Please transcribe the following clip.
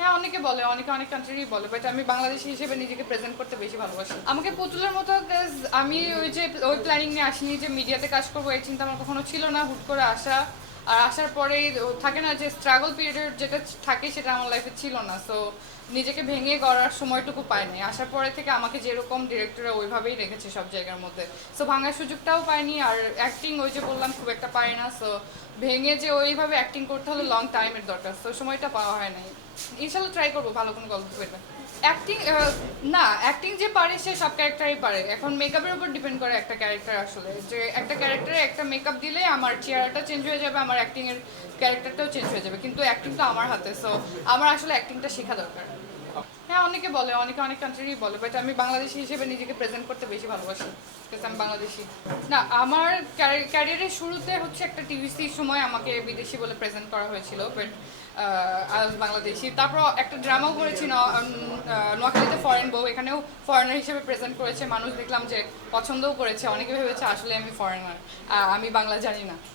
হ্যাঁ, অনেকে বলে, অনেকে অনেক কান্ট্রিরই বলে, বাট আমি বাংলাদেশী হিসেবে নিজেকে প্রেজেন্ট করতে বেশি ভালোবাসি। আমাকে পুতুলের মতো, because আমি ওই প্ল্যানিং নিয়ে আসিনি যে মিডিয়াতে কাজ করবো, এই চিন্তা আমার কখনো ছিল না। হুট করে আসা, আর আসার পরেই থাকে না যে স্ট্রাগল পিরিয়ড যেটা থাকে, সেটা আমার লাইফে ছিল না। সো নিজেকে ভেঙে গড়ার সময়টুকু পাইনি। আসার পরে থেকে আমাকে যেরকম ডিরেক্টররা ওইভাবেই রেখেছে সব জায়গার মধ্যে। সো ভাঙার সুযোগটাও পাইনি, আর অ্যাক্টিং ওই যে বললাম খুব একটা পারি না। সো ভেঙে যে ওইভাবে অ্যাক্টিং করতে হলে লং টাইমের দরকার, তো সময়টা পাওয়া হয় নাই। ইনশাল্লাহ ট্রাই করবো ভালো কোনো গল্প পেলে। অ্যাক্টিং, না, অ্যাক্টিং যে পারে সে সব ক্যারেক্টারই পারে। এখন মেকআপের উপর ডিপেন্ড করে একটা ক্যারেক্টার, আসলে যে একটা ক্যারেক্টারে একটা মেকআপ দিলে আমার চেহারাটা চেঞ্জ হয়ে যাবে, আমার অ্যাক্টিংয়ের ক্যারেক্টারটাও চেঞ্জ হয়ে যাবে, কিন্তু অ্যাক্টিং তো আমার হাতে। সো আমার আসলে অ্যাক্টিংটা শেখা দরকার। হ্যাঁ, অনেকে বলে, অনেকে অনেক কান্ট্রিরই বলে, বাট আমি বাংলাদেশি হিসেবে নিজেকে প্রেজেন্ট করতে বেশি ভালোবাসি, বিকজ আমি বাংলাদেশি। না, আমার ক্যারিয়ারের শুরুতে হচ্ছে একটা টিভিসি সময় আমাকে বিদেশি বলে প্রেজেন্ট করা হয়েছিল, বাট আই ওয়াজ বাংলাদেশি। তারপর একটা ড্রামাও করেছি নোয়াখালীতে, ফরেন বউ, এখানেও ফরেনার হিসেবে প্রেজেন্ট করেছে। মানুষ দেখলাম যে পছন্দও করেছে, অনেকে ভেবেছে আসলে আমি ফরেনার, আমি বাংলা জানি না।